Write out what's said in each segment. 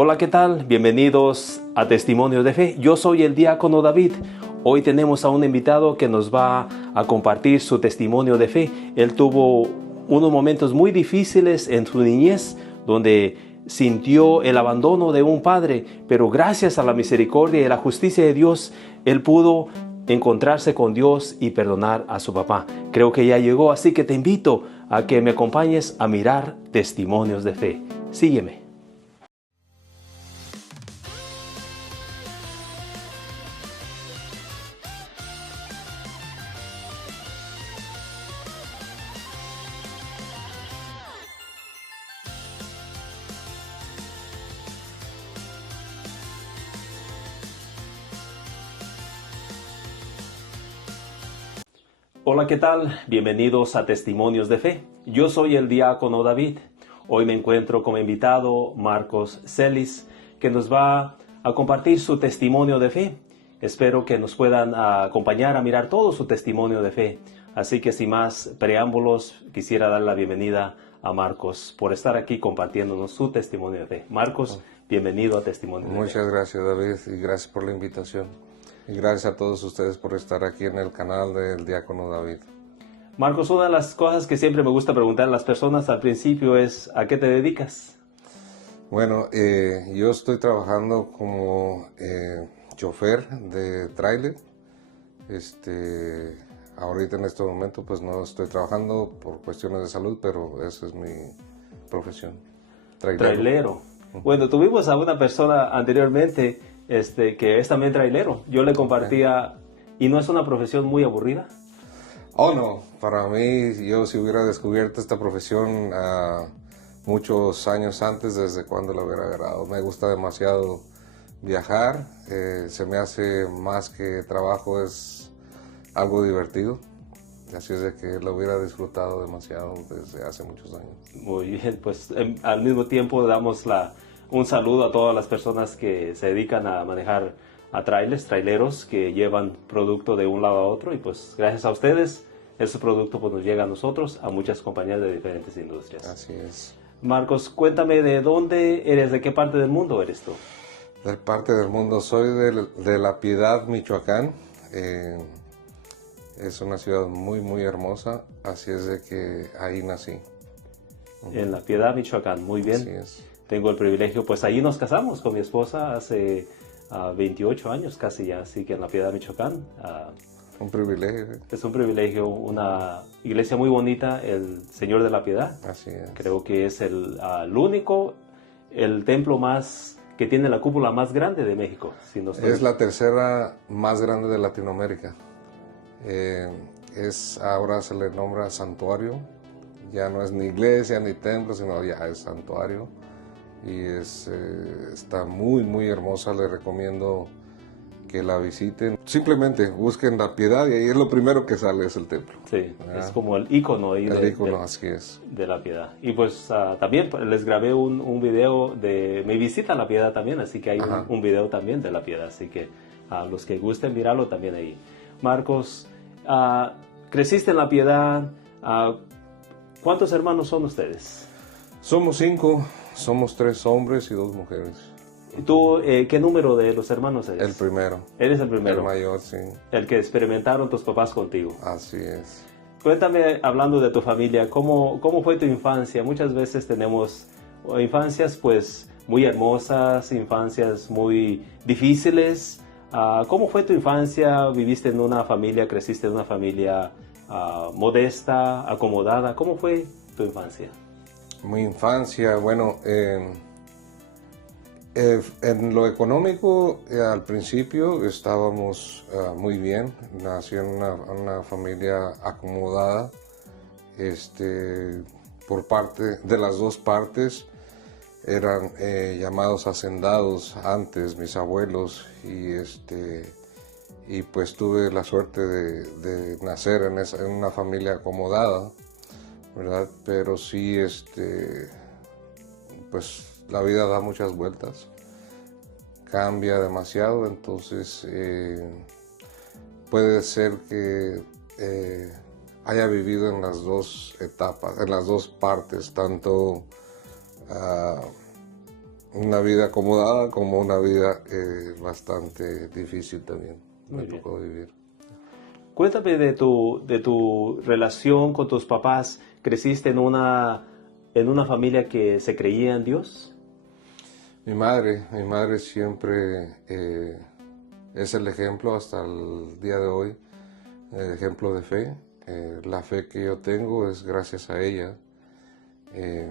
Hola, ¿qué tal? Bienvenidos a Testimonios de Fe. Yo soy el diácono David. Hoy tenemos a un invitado que nos va a compartir su testimonio de fe. Él tuvo unos momentos muy difíciles en su niñez, donde sintió el abandono de un padre, pero gracias a la misericordia y la justicia de Dios, él pudo encontrarse con Dios y perdonar a su papá. Creo que ya llegó, así que te invito a que me acompañes a mirar Testimonios de Fe. Sígueme. Hola, ¿qué tal? Bienvenidos a Testimonios de Fe. Yo soy el diácono David. Hoy me encuentro como invitado Marcos Celis, que nos va a compartir su testimonio de fe. Espero que nos puedan acompañar a mirar todo su testimonio de fe. Así que sin más preámbulos, quisiera dar la bienvenida a Marcos por estar aquí compartiéndonos su testimonio de fe. Marcos, bienvenido a Testimonios de Fe. Muchas gracias, David, y gracias por la invitación. Y gracias a todos ustedes por estar aquí en el canal del diácono David. Marcos, una de las cosas que siempre me gusta preguntar a las personas al principio es ¿a qué te dedicas? Bueno, yo estoy trabajando como chofer de tráiler. Ahorita en este momento pues no estoy trabajando por cuestiones de salud, pero esa es mi profesión. Trailero. Bueno, tuvimos a una persona anteriormente que es también trailero. Yo le compartía, ¿y no es una profesión muy aburrida? Oh, no, para mí, yo si hubiera descubierto esta profesión muchos años antes, desde cuando la hubiera agarrado. Me gusta demasiado viajar, se me hace más que trabajo, es algo divertido. Así es de que lo hubiera disfrutado demasiado desde hace muchos años. Muy bien, pues al mismo tiempo damos un saludo a todas las personas que se dedican a manejar a traileros que llevan producto de un lado a otro, y pues gracias a ustedes ese producto pues nos llega a nosotros, a muchas compañías de diferentes industrias. Así es. Marcos, cuéntame de dónde eres, de qué parte del mundo eres tú. De parte del mundo, soy de La Piedad, Michoacán. Es una ciudad muy, muy hermosa, así es de que ahí nací. En La Piedad, Michoacán, muy bien. Así es. Tengo el privilegio, pues ahí nos casamos con mi esposa hace 28 años casi ya, así que en La Piedad, Michoacán. Un privilegio. Es un privilegio, una iglesia muy bonita, el Señor de la Piedad. Así es. Creo que es el único, el templo que tiene la cúpula más grande de México. Si no estoy... Es la tercera más grande de Latinoamérica. Ahora se le nombra santuario. Ya no es ni iglesia ni templo, sino ya es santuario. Y está muy, muy hermosa. Les recomiendo que la visiten. Simplemente busquen La Piedad y ahí es lo primero que sale, es el templo. Sí, es como el ícono ahí Así es. De La Piedad. Y pues también les grabé un video de mi visita a La Piedad también, así que hay un video también de La Piedad, así que a los que gusten mirarlo también ahí. Marcos, creciste en La Piedad, ¿cuántos hermanos son ustedes? Somos 5, somos 3 hombres y 2 mujeres. ¿Y tú qué número de los hermanos eres? El primero. ¿Eres el primero? El mayor, sí. El que experimentaron tus papás contigo. Así es. Cuéntame, hablando de tu familia, ¿cómo fue tu infancia? Muchas veces tenemos infancias pues muy hermosas, infancias muy difíciles. ¿Cómo fue tu infancia? ¿Viviste en una familia, creciste en una familia modesta, acomodada? ¿Cómo fue tu infancia? Mi infancia, bueno, en lo económico, al principio estábamos muy bien. Nací en una familia acomodada, por parte de las dos partes. Eran llamados hacendados antes, mis abuelos, y pues tuve la suerte de nacer en una familia acomodada, ¿verdad? Pero sí, pues la vida da muchas vueltas, cambia demasiado, entonces puede ser que haya vivido en las dos etapas, en las dos partes, tanto una vida acomodada como una vida bastante difícil también Muy me bien. tocó vivir. Cuéntame de tu relación con tus papás. ¿Creciste en una familia que se creía en Dios? Mi madre siempre es el ejemplo hasta el día de hoy, el ejemplo de fe. La fe que yo tengo es gracias a ella. Eh,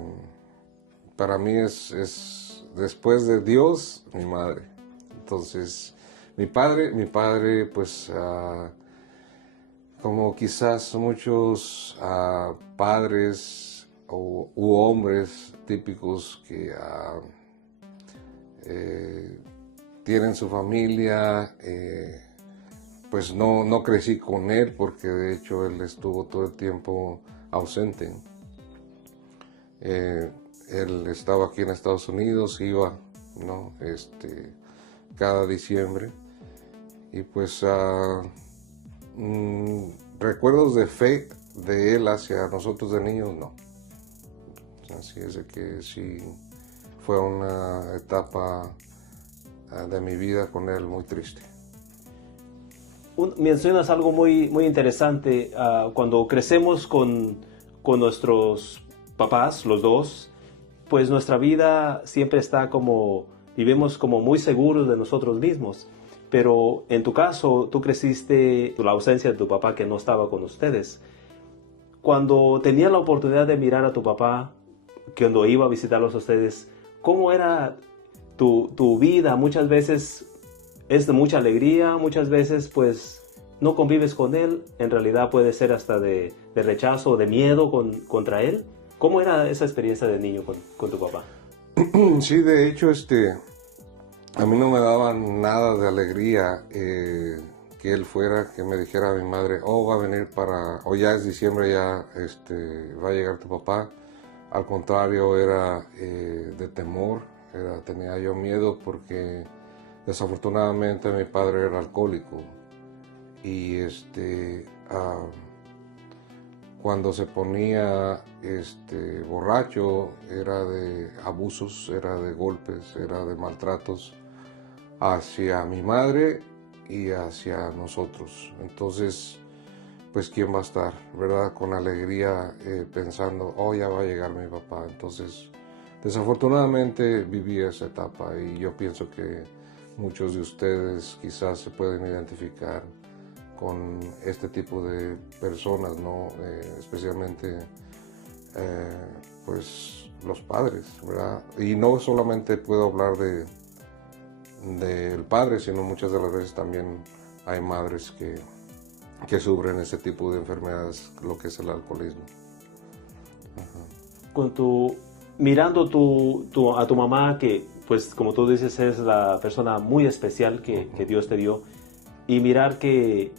para mí es después de Dios, mi madre. Entonces, mi padre, pues, como quizás muchos padres u hombres típicos que eh, tienen su familia, pues no crecí con él porque de hecho él estuvo todo el tiempo ausente. Él estaba aquí en Estados Unidos, iba, ¿no? Cada diciembre. Y pues recuerdos de fe de él hacia nosotros de niños, no. Así es de que sí fue una etapa de mi vida con él muy triste. Mencionas algo muy interesante. Cuando crecemos con nuestros papás, los dos, pues nuestra vida siempre está vivimos como muy seguros de nosotros mismos. Pero en tu caso, tú creciste con la ausencia de tu papá que no estaba con ustedes. Cuando tenía la oportunidad de mirar a tu papá, cuando iba a visitarlos a ustedes, ¿cómo era tu vida? Muchas veces es de mucha alegría, muchas veces pues no convives con él, en realidad puede ser hasta de rechazo, de miedo contra él. ¿Cómo era esa experiencia de niño con tu papá? Sí, de hecho, a mí no me daba nada de alegría que él fuera, que me dijera a mi madre, oh, va a venir o ya es diciembre, ya va a llegar tu papá. Al contrario, era de temor, tenía yo miedo porque desafortunadamente mi padre era alcohólico y cuando se ponía borracho era de abusos, era de golpes, era de maltratos hacia mi madre y hacia nosotros. Entonces, pues quién va a estar, ¿verdad? Con alegría pensando, oh, ya va a llegar mi papá. Entonces, desafortunadamente viví esa etapa y yo pienso que muchos de ustedes quizás se pueden identificar con este tipo de personas, ¿no? Especialmente, pues, los padres, ¿verdad? Y no solamente puedo hablar del padre, sino muchas de las veces también hay madres que sufren ese tipo de enfermedades, lo que es el alcoholismo. Con mirando a tu mamá, que pues como tú dices es la persona muy especial que Dios te dio, y mirar que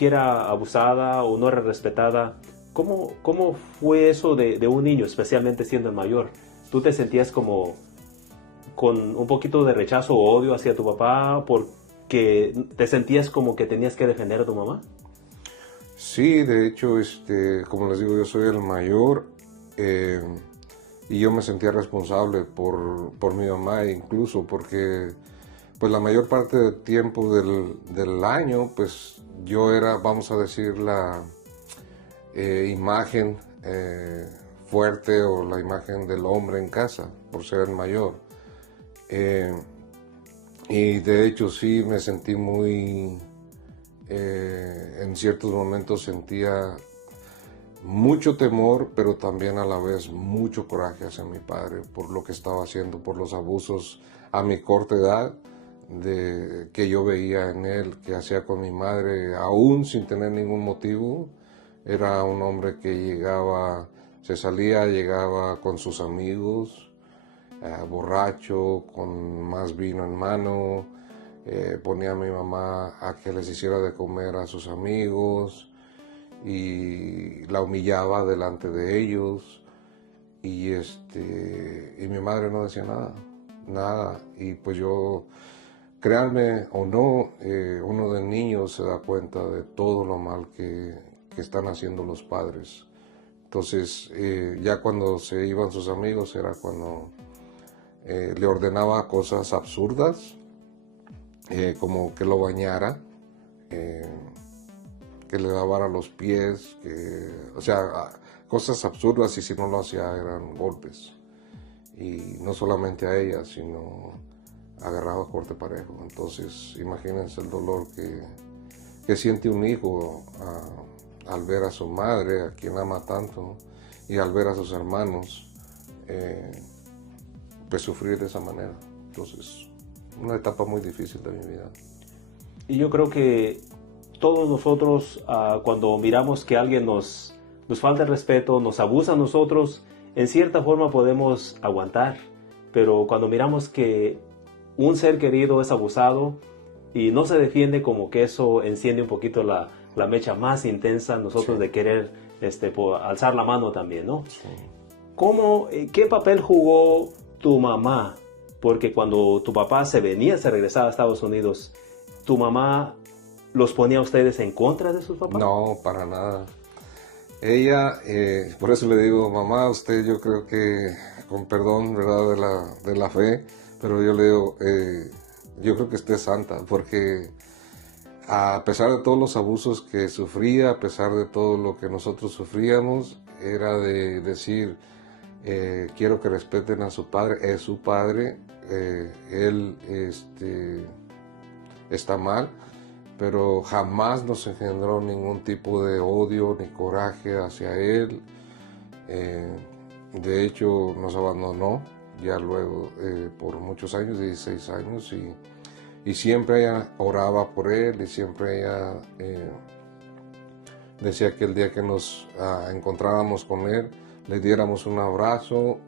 era abusada o no era respetada, ¿cómo fue eso de un niño, especialmente siendo el mayor? ¿Tú te sentías como con un poquito de rechazo o odio hacia tu papá porque te sentías como que tenías que defender a tu mamá? Sí, de hecho, como les digo, yo soy el mayor y yo me sentía responsable por mi mamá incluso porque pues la mayor parte del tiempo del año pues yo era, vamos a decir, la imagen fuerte o la imagen del hombre en casa por ser el mayor. Y de hecho sí me sentí en ciertos momentos sentía mucho temor, pero también a la vez mucho coraje hacia mi padre por lo que estaba haciendo, por los abusos a mi corta edad que yo veía en él, que hacía con mi madre, aún sin tener ningún motivo. Era un hombre que llegaba con sus amigos, borracho, con más vino en mano, ponía a mi mamá a que les hiciera de comer a sus amigos y la humillaba delante de ellos y mi madre no decía nada. Y pues yo, créanme o no, uno de niños se da cuenta de todo lo mal que están haciendo los padres. Entonces, ya cuando se iban sus amigos era cuando le ordenaba cosas absurdas, como que lo bañara, que le lavara los pies, o sea, cosas absurdas, y si no lo hacía eran golpes. Y no solamente a ella, sino agarraba corte parejo. Entonces, imagínense el dolor que siente un hijo al ver a su madre, a quien ama tanto, y al ver a sus hermanos, pues sufrir de esa manera. Entonces, una etapa muy difícil de mi vida. Y yo creo que todos nosotros, cuando miramos que alguien nos falta el respeto, nos abusa a nosotros, en cierta forma podemos aguantar. Pero cuando miramos que un ser querido es abusado y no se defiende, como que eso enciende un poquito la mecha más intensa nosotros, sí, de querer alzar la mano también, ¿no? Sí. ¿Qué papel jugó tu mamá? Porque cuando tu papá se regresaba a Estados Unidos, ¿tu mamá los ponía a ustedes en contra de sus papás? No, para nada. Ella, por eso le digo, mamá, usted, yo creo que, con perdón, ¿verdad?, de la fe, pero yo le digo, yo creo que usted es santa, porque a pesar de todos los abusos que sufría, a pesar de todo lo que nosotros sufríamos, era de decir, quiero que respeten a su padre, es su padre, él está mal, pero jamás nos engendró ningún tipo de odio ni coraje hacia él. De hecho, nos abandonó ya luego por muchos años, 16 años, y siempre ella oraba por él, y siempre ella decía que el día que nos encontráramos con él, le diéramos un abrazo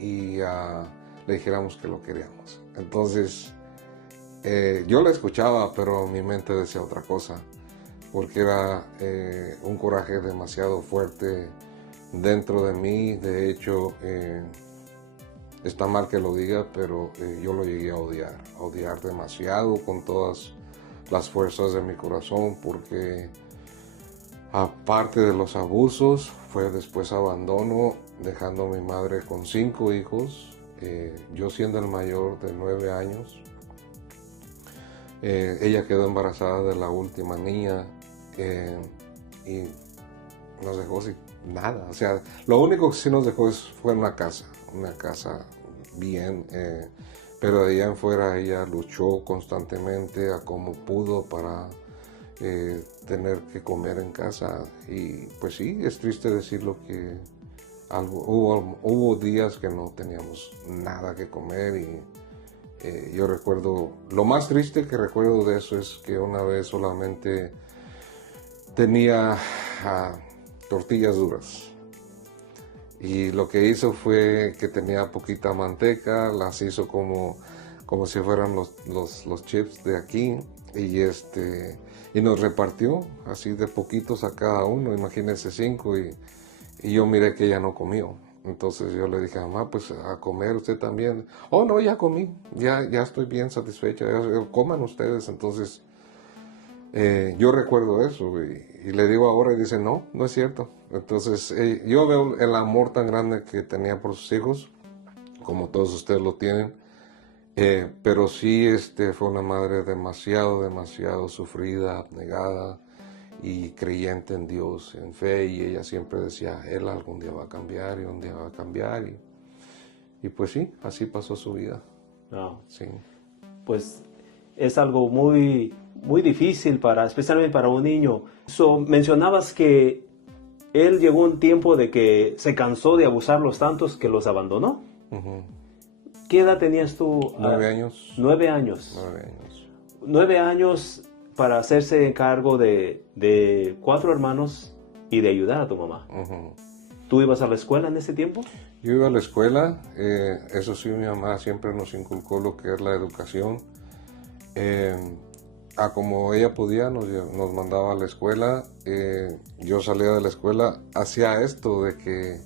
y le dijéramos que lo queríamos. Entonces, yo la escuchaba, pero mi mente decía otra cosa, porque era un coraje demasiado fuerte dentro de mí. De hecho, está mal que lo diga, pero yo lo llegué a odiar demasiado con todas las fuerzas de mi corazón, porque aparte de los abusos, fue después abandono, dejando a mi madre con 5 hijos, yo siendo el mayor de 9 años. Ella quedó embarazada de la última niña, y nos dejó sin nada. O sea, lo único que sí nos dejó fue una casa bien, pero de allá en fuera ella luchó constantemente a como pudo para tener que comer en casa. Y pues sí, es triste decirlo que hubo días que no teníamos nada que comer, y yo recuerdo, lo más triste que recuerdo de eso es que una vez solamente tenía tortillas duras, y lo que hizo fue que tenía poquita manteca, las hizo como si fueran los chips de aquí, y nos repartió así de poquitos a cada uno, imagínense 5, y yo miré que ella no comió. Entonces yo le dije, mamá, pues a comer usted también. Oh, no, ya comí, ya estoy bien satisfecha, coman ustedes. Entonces yo recuerdo eso, y le digo ahora, y dice, no es cierto. Entonces yo veo el amor tan grande que tenía por sus hijos, como todos ustedes lo tienen, pero sí fue una madre demasiado sufrida, abnegada y creyente en Dios, en fe, y ella siempre decía, él algún día va a cambiar, y un día va a cambiar, y pues sí, así pasó su vida. No. Sí. Pues es algo muy difícil, especialmente para un niño. Mencionabas que él llegó un tiempo de que se cansó de abusarlos tantos que los abandonó. Uh-huh. ¿Qué edad tenías tú? 9 años. 9 años. 9 años. 9 años para hacerse cargo de 4 hermanos y de ayudar a tu mamá. Uh-huh. ¿Tú ibas a la escuela en ese tiempo? Yo iba a la escuela, eso sí, mi mamá siempre nos inculcó lo que es la educación. Como ella podía, nos mandaba a la escuela. Yo salía de la escuela, hacía esto de que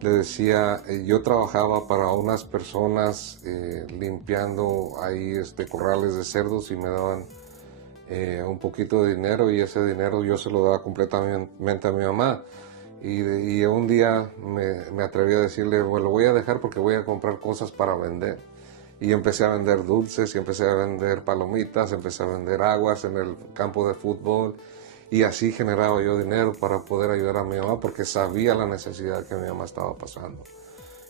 le decía, yo trabajaba para unas personas limpiando ahí corrales de cerdos, y me daban un poquito de dinero, y ese dinero yo se lo daba completamente a mi mamá. Y un día me atreví a decirle, bueno, lo voy a dejar porque voy a comprar cosas para vender. y empecé a vender dulces, y empecé a vender palomitas, empecé a vender aguas en el campo de fútbol, y así generaba yo dinero para poder ayudar a mi mamá porque sabía la necesidad que mi mamá estaba pasando.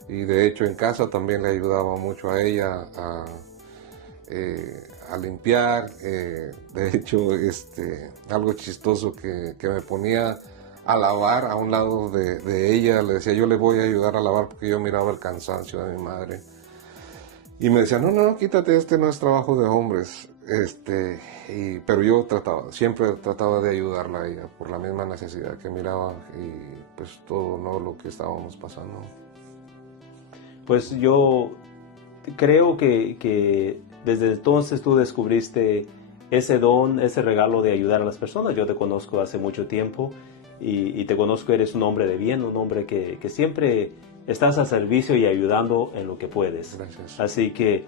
Y de hecho en casa también le ayudaba mucho a ella a limpiar. De hecho, algo chistoso que me ponía a lavar a un lado de ella, le decía yo le voy a ayudar a lavar porque yo miraba el cansancio de mi madre. Y me decía, no, no, quítate, no es trabajo de hombres. Pero yo siempre trataba de ayudarla a ella por la misma necesidad que miraba y pues todo, ¿no?, lo que estábamos pasando. Pues yo creo que desde entonces tú descubriste ese don, ese regalo de ayudar a las personas. Yo te conozco hace mucho tiempo y te conozco, eres un hombre de bien, un hombre que siempre estás a servicio y ayudando en lo que puedes. Gracias. Así que,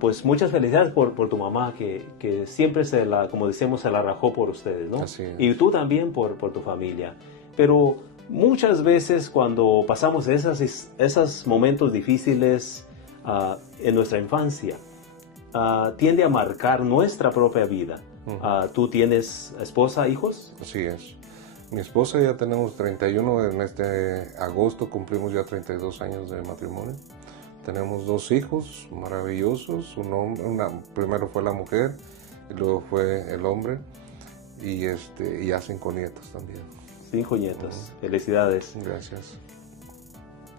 pues muchas felicidades por tu mamá, que siempre como decimos, se la rajó por ustedes, ¿no? Así es. Y tú también por tu familia. Pero muchas veces cuando pasamos esos momentos difíciles en nuestra infancia, tiende a marcar nuestra propia vida. ¿Tú tienes esposa, hijos? Así es. Mi esposa ya tenemos 31, en este agosto cumplimos ya 32 años de matrimonio. Tenemos 2 hijos maravillosos, primero fue la mujer y luego fue el hombre, y ya 5 nietos también. 5 nietos, felicidades. Gracias.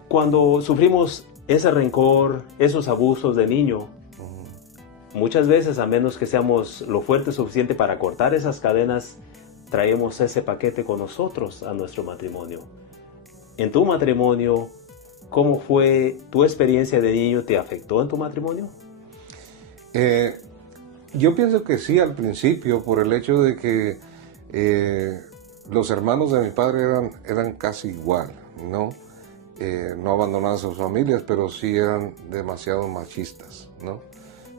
Cuando sufrimos ese rencor, esos abusos de niño, muchas veces, a menos que seamos lo fuerte suficiente para cortar esas cadenas, traemos ese paquete con nosotros a nuestro matrimonio. En tu matrimonio, ¿cómo fue tu experiencia de niño? ¿Te afectó en tu matrimonio? Yo pienso que sí, al principio, por el hecho de que los hermanos de mi padre eran casi igual, ¿no? No abandonaban sus familias, pero sí eran demasiado machistas, ¿no?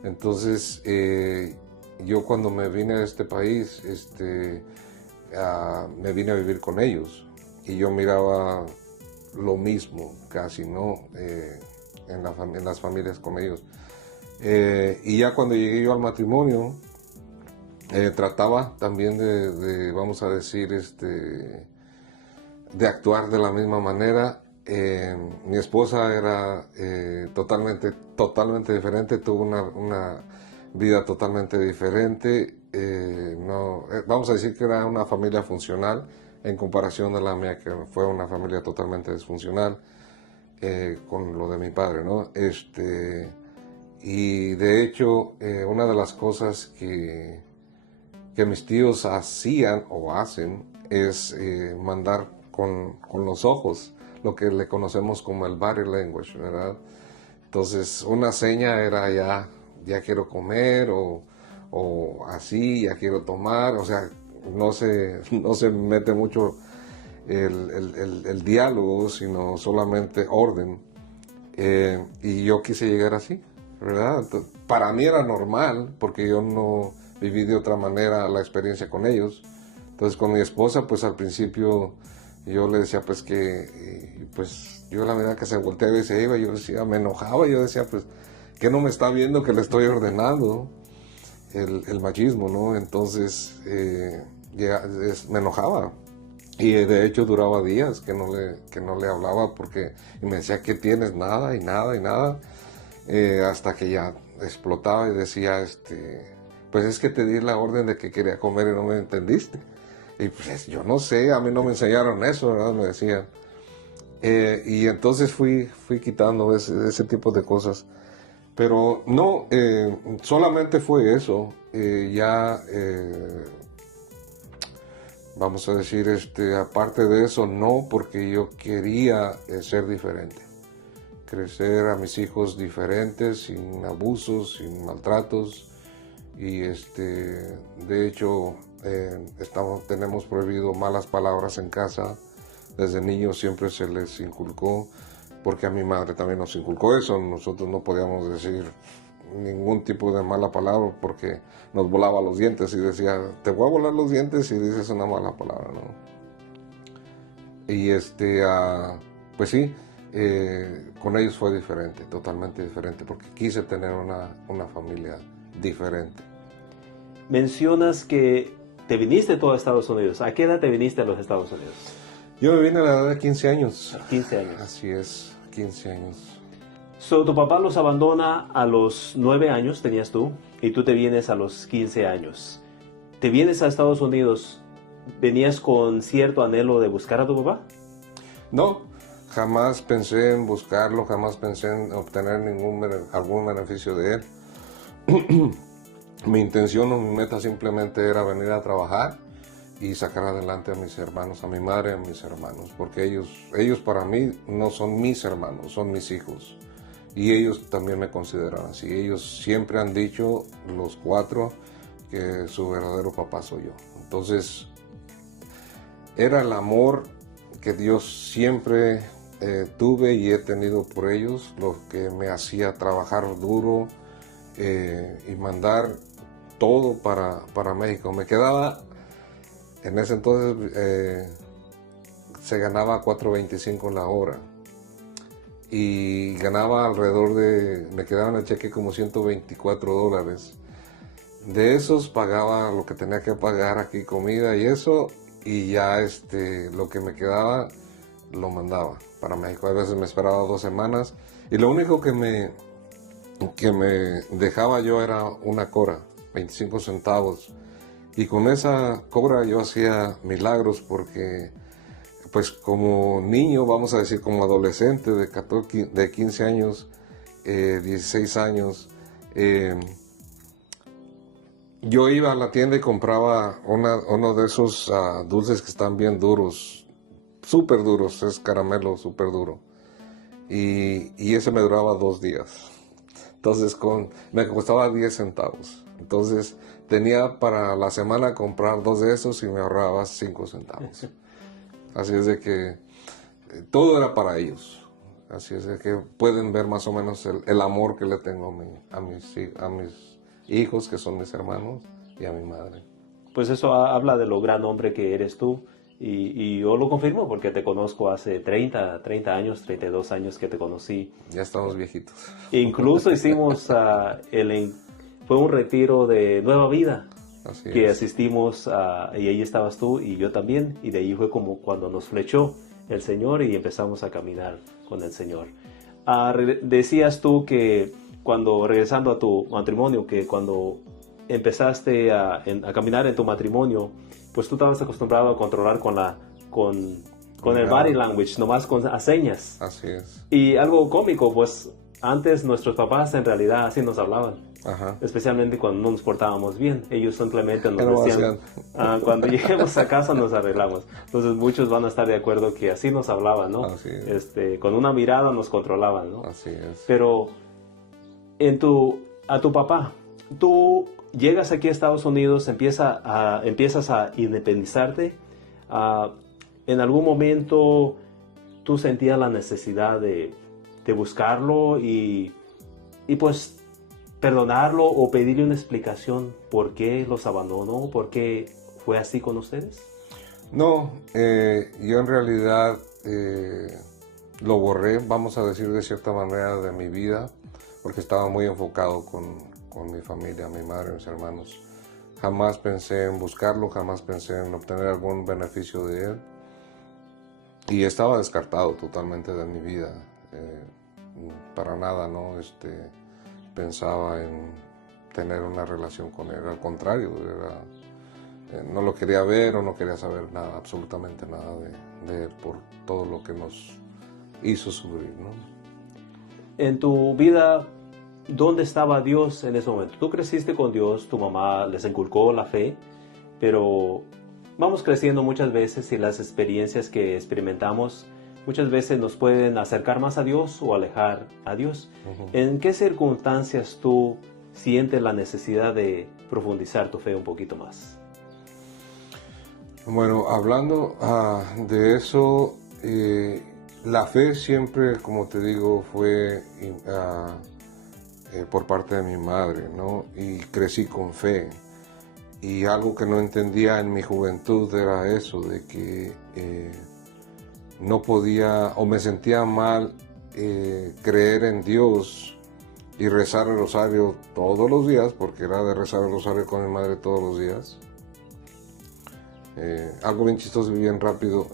Entonces, yo cuando me vine a este país, me vine a vivir con ellos y yo miraba lo mismo casi, ¿no? En las familias con ellos. Y ya cuando llegué yo al matrimonio, trataba también vamos a decir, de actuar de la misma manera. Mi esposa era totalmente diferente, tuvo una vida totalmente diferente. Vamos a decir que era una familia funcional en comparación a la mía, que fue una familia totalmente disfuncional con lo de mi padre, ¿no? Y de hecho, una de las cosas que mis tíos hacían o hacen es mandar con los ojos, lo que le conocemos como el body language, ¿verdad? Entonces, una seña era ya quiero comer, o así, ya quiero tomar, o sea, no se mete mucho el diálogo, sino solamente orden. Y yo quise llegar así, ¿verdad? Entonces, para mí era normal, porque yo no viví de otra manera la experiencia con ellos. Entonces, con mi esposa, pues al principio yo le decía, pues pues yo la verdad que se volteaba y se iba, yo decía, me enojaba, yo decía, pues, ¿qué no me está viendo que le estoy ordenando? El machismo, ¿no? Entonces, me enojaba. Y de hecho duraba días que no le hablaba y me decía, ¿qué tienes? Nada, y nada, y nada. Hasta que ya explotaba y decía, pues es que te di la orden de que quería comer y no me entendiste. Y pues yo no sé, a mí no me enseñaron eso, ¿verdad? Me decía. Y entonces fui quitando ese tipo de cosas. Pero no, solamente fue eso. Vamos a decir, aparte de eso, no, porque yo quería ser diferente. Crecer a mis hijos diferentes, sin abusos, sin maltratos. Y de hecho, tenemos prohibido malas palabras en casa. Desde niños siempre se les inculcó, porque a mi madre también nos inculcó eso. Nosotros no podíamos decir ningún tipo de mala palabra porque nos volaba los dientes y decía, te voy a volar los dientes si dices una mala palabra, ¿no? Y pues sí, con ellos fue diferente, totalmente diferente, porque quise tener una familia diferente. Mencionas que te viniste tú a Estados Unidos. ¿A qué edad te viniste a los Estados Unidos? Yo me vine a la edad de 15 años. 15 años. Así es, 15 años. So, tu papá los abandona a los 9 años, tenías tú, y tú te vienes a los 15 años. ¿Te vienes a Estados Unidos? ¿Venías con cierto anhelo de buscar a tu papá? No, jamás pensé en buscarlo, jamás pensé en obtener algún beneficio de él. Mi intención o mi meta simplemente era venir a trabajar y sacar adelante a mis hermanos, a mi madre y a mis hermanos, porque ellos para mí no son mis hermanos, son mis hijos. Y ellos también me consideran así. Ellos siempre han dicho, los 4, que su verdadero papá soy yo. Entonces, era el amor que Dios siempre tuve y he tenido por ellos, lo que me hacía trabajar duro y mandar todo para México. Me quedaba, en ese entonces se ganaba $4.25 la hora y ganaba alrededor me quedaba en el cheque como $124. De esos pagaba lo que tenía que pagar aquí, comida y eso, y ya lo que me quedaba lo mandaba para México. A veces me esperaba 2 semanas y lo único que me dejaba yo era una cora, 25 centavos. Y con esa cobra yo hacía milagros porque, pues como niño, vamos a decir como adolescente de 15 años, 16 años, yo iba a la tienda y compraba uno de esos dulces que están bien duros, súper duros, es caramelo súper duro. Y ese me duraba 2 días. Entonces me costaba 10 centavos. Entonces tenía para la semana comprar 2 de esos y me ahorraba 5 centavos. Así es de que todo era para ellos. Así es de que pueden ver más o menos el amor que le tengo a mis hijos, que son mis hermanos, y a mi madre. Pues eso habla de lo gran hombre que eres tú. Y yo lo confirmo porque te conozco hace 30 años, 32 años que te conocí. Ya estamos viejitos. Incluso hicimos, fue un retiro de Nueva Vida. Así que es. asistimos y ahí estabas tú y yo también. Y de ahí fue como cuando nos flechó el Señor y empezamos a caminar con el Señor. Decías tú que cuando, regresando a tu matrimonio, que cuando empezaste a caminar en tu matrimonio, pues tú estabas acostumbrado a controlar con el body language, nomás con señas. Así es. Y algo cómico, pues antes nuestros papás en realidad así nos hablaban. Ajá. Especialmente cuando no nos portábamos bien. Ellos simplemente nos Pero decían, cuando lleguemos a casa nos arreglamos. Entonces muchos van a estar de acuerdo que así nos hablaban, ¿no? Así es. Con una mirada nos controlaban, ¿no? Así es. Pero a tu papá, tú llegas aquí a Estados Unidos, empiezas a independizarte. En algún momento tú sentías la necesidad de buscarlo y pues perdonarlo o pedirle una explicación por qué los abandonó, por qué fue así con ustedes. No, yo en realidad lo borré, vamos a decir de cierta manera, de mi vida, porque estaba muy enfocado con mi familia, mi madre, mis hermanos. Jamás pensé en buscarlo, jamás pensé en obtener algún beneficio de él. Y estaba descartado totalmente de mi vida. Para nada, ¿no? Pensaba en tener una relación con él. Al contrario, no lo quería ver o no quería saber nada, absolutamente nada de él por todo lo que nos hizo sufrir, ¿no? En tu vida, ¿dónde estaba Dios en ese momento? Tú creciste con Dios, tu mamá les inculcó la fe, pero vamos creciendo muchas veces y las experiencias que experimentamos muchas veces nos pueden acercar más a Dios o alejar a Dios. Uh-huh. ¿En qué circunstancias tú sientes la necesidad de profundizar tu fe un poquito más? Bueno, hablando de eso, la fe siempre, como te digo, fue por parte de mi madre, ¿no? Y crecí con fe. Y algo que no entendía en mi juventud era eso, de que no podía o me sentía mal creer en Dios y rezar el rosario todos los días, porque era de rezar el rosario con mi madre todos los días. Algo bien chistoso y bien rápido,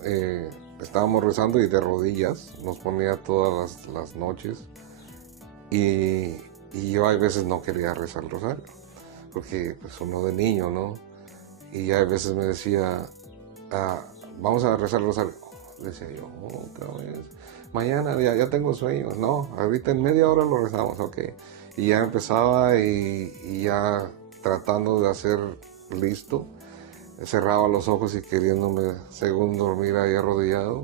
estábamos rezando y de rodillas, nos ponía todas las noches, y yo a veces no quería rezar el rosario, porque pues uno de niño, ¿no? Y a veces me decía, vamos a rezar el rosario. Decía yo, mañana ya tengo sueño. No, ahorita en media hora lo rezamos, ok. Y ya empezaba y ya tratando de hacer listo, cerraba los ojos y queriéndome según dormir ahí arrodillado.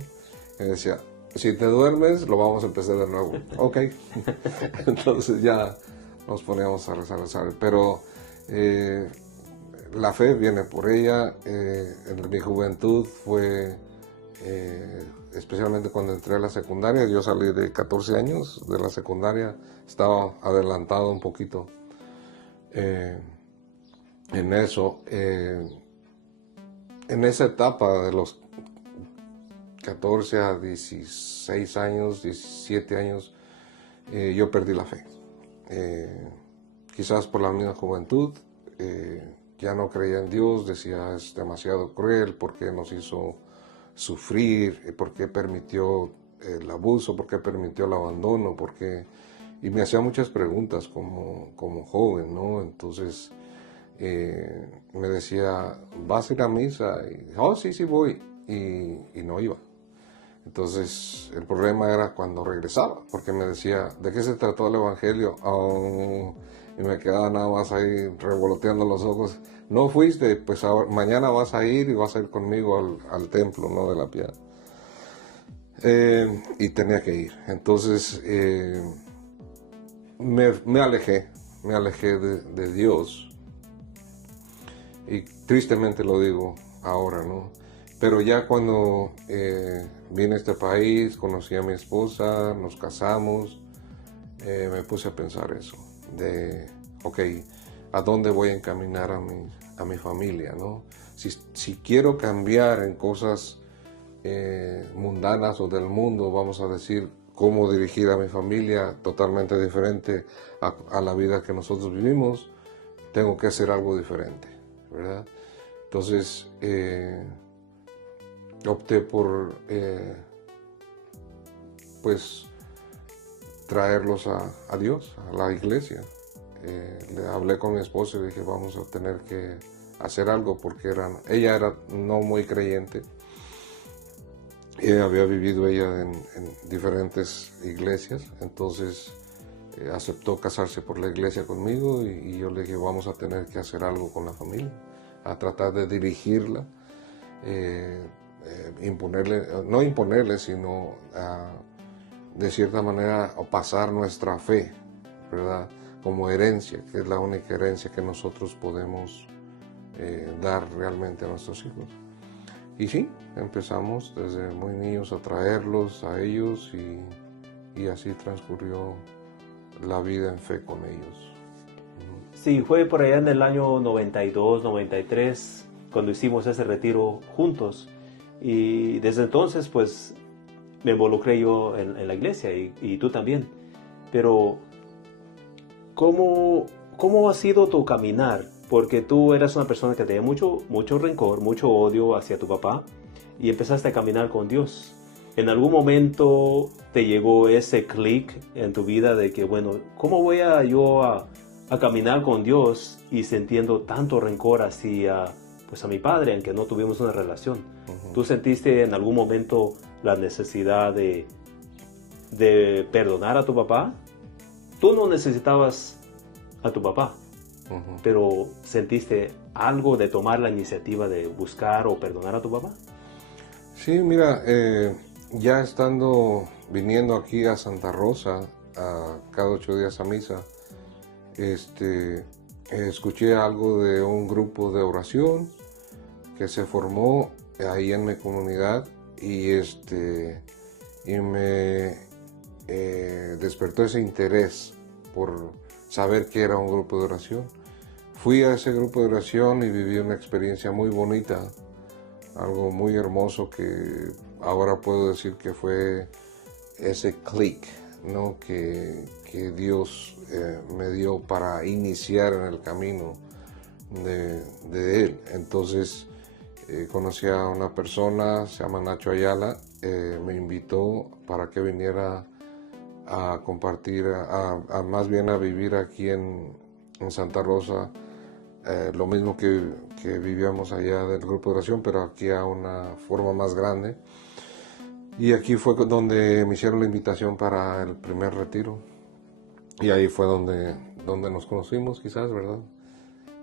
Y decía, si te duermes, lo vamos a empezar de nuevo. Ok. Entonces ya nos poníamos a rezar el rosario. Pero la fe viene por ella. En mi juventud fue, especialmente cuando entré a la secundaria, yo salí de 14 años de la secundaria, estaba adelantado un poquito en eso. En esa etapa de los 14 a 16 años, 17 años, yo perdí la fe. Quizás por la misma juventud, ya no creía en Dios, decía es demasiado cruel, ¿por qué nos hizo sufrir? ¿Por qué permitió el abuso? ¿Por qué permitió el abandono? ¿Por qué? Y me hacía muchas preguntas como joven, ¿no? Entonces me decía, ¿vas a ir a misa? Y, sí voy. Y no iba. Entonces el problema era cuando regresaba, porque me decía, ¿de qué se trató el Evangelio? Y me quedaba nada más ahí revoloteando los ojos. No fuiste, pues ahora, mañana vas a ir y vas a ir conmigo al templo, ¿no? De la Piedad. Y tenía que ir. Entonces me alejé de Dios. Y tristemente lo digo ahora, ¿no? Pero ya cuando vine a este país, conocí a mi esposa, nos casamos, me puse a pensar eso, de, ok, ¿a dónde voy a encaminar a mi familia, ¿no? Si quiero cambiar en cosas mundanas o del mundo, vamos a decir, cómo dirigir a mi familia totalmente diferente a la vida que nosotros vivimos, tengo que hacer algo diferente, ¿verdad? Entonces, opté por, pues, traerlos a Dios, a la iglesia. Le hablé con mi esposa y dije, vamos a tener que hacer algo, porque ella era no muy creyente. Había vivido ella en diferentes iglesias, entonces aceptó casarse por la iglesia conmigo y yo le dije, vamos a tener que hacer algo con la familia, a tratar de dirigirla, no imponerle, sino de cierta manera pasar nuestra fe, ¿verdad? Como herencia, que es la única herencia que nosotros podemos dar realmente a nuestros hijos. Y sí, empezamos desde muy niños a traerlos a ellos y así transcurrió la vida en fe con ellos. Sí, fue por allá en el año 92, 93, cuando hicimos ese retiro juntos. Y desde entonces, pues, me involucré yo en la iglesia y tú también. Pero, ¿cómo ha sido tu caminar? Porque tú eras una persona que tenía mucho rencor, mucho odio hacia tu papá y empezaste a caminar con Dios. ¿En algún momento te llegó ese clic en tu vida de que, bueno, ¿cómo voy yo a caminar con Dios y sintiendo tanto rencor hacia pues, a mi padre, aunque no tuvimos una relación? Uh-huh. ¿Tú sentiste en algún momento la necesidad de perdonar a tu papá? Tú no necesitabas a tu papá. Uh-huh. Pero ¿sentiste algo de tomar la iniciativa de buscar o perdonar a tu papá? Sí, mira, ya viniendo aquí a Santa Rosa, cada 8 días a misa, escuché algo de un grupo de oración que se formó ahí en mi comunidad y me despertó ese interés por saber que era un grupo de oración. Fui a ese grupo de oración y viví una experiencia muy bonita, algo muy hermoso que ahora puedo decir que fue ese clic ¿no? que Dios me dio para iniciar en el camino de Él. Entonces conocí a una persona, se llama Nacho Ayala, me invitó para que viniera a compartir, más bien a vivir aquí en Santa Rosa, lo mismo que vivíamos allá del grupo de oración, pero aquí a una forma más grande. Y aquí fue donde me hicieron la invitación para el primer retiro. Y ahí fue donde nos conocimos, quizás, ¿verdad?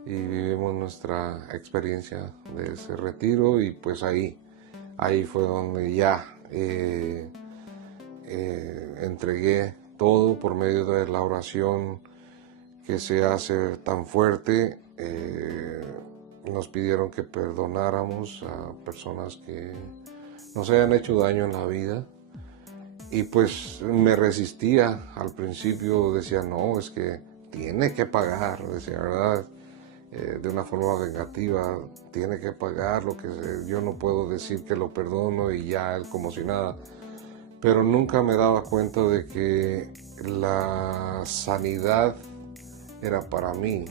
Y vivimos nuestra experiencia de ese retiro, y pues ahí fue donde ya entregué todo por medio de la oración que se hace tan fuerte. Nos pidieron que perdonáramos a personas que nos hayan hecho daño en la vida, y pues me resistía. Al principio decía, no, es que tiene que pagar, decía, ¿verdad? De una forma vengativa, tiene que pagar lo que yo no puedo decir que lo perdono y ya él como si nada. Pero nunca me daba cuenta de que la sanidad era para mí,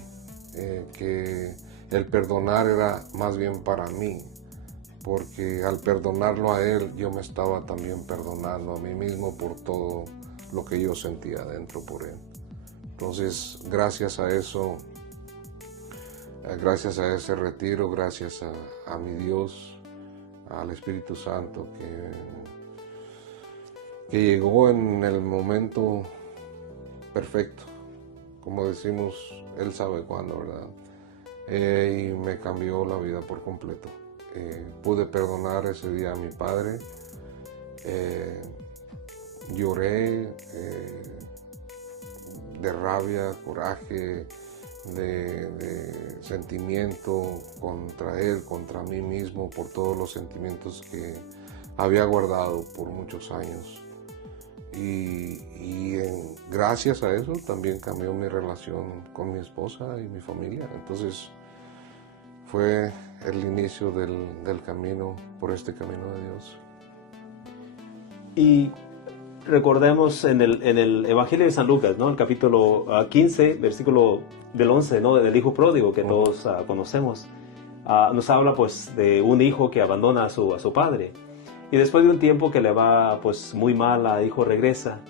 que el perdonar era más bien para mí, porque al perdonarlo a él yo me estaba también perdonando a mí mismo por todo lo que yo sentía dentro por él. Entonces, gracias a eso, gracias a ese retiro, gracias a mi Dios, al Espíritu Santo que llegó en el momento perfecto, como decimos, Él sabe cuándo, ¿verdad? Y me cambió la vida por completo. Pude perdonar ese día a mi padre, lloré de rabia, coraje, de sentimiento contra él, contra mí mismo, por todos los sentimientos que había guardado por muchos años. Y gracias a eso también cambió mi relación con mi esposa y mi familia. Entonces fue el inicio del camino, por este camino de Dios. Y recordemos en el Evangelio de San Lucas, ¿no? El capítulo 15, versículo del 11, ¿no? Del hijo pródigo que todos conocemos. Nos habla pues de un hijo que abandona a su padre. Y después de un tiempo que le va pues muy mal, al hijo regresa.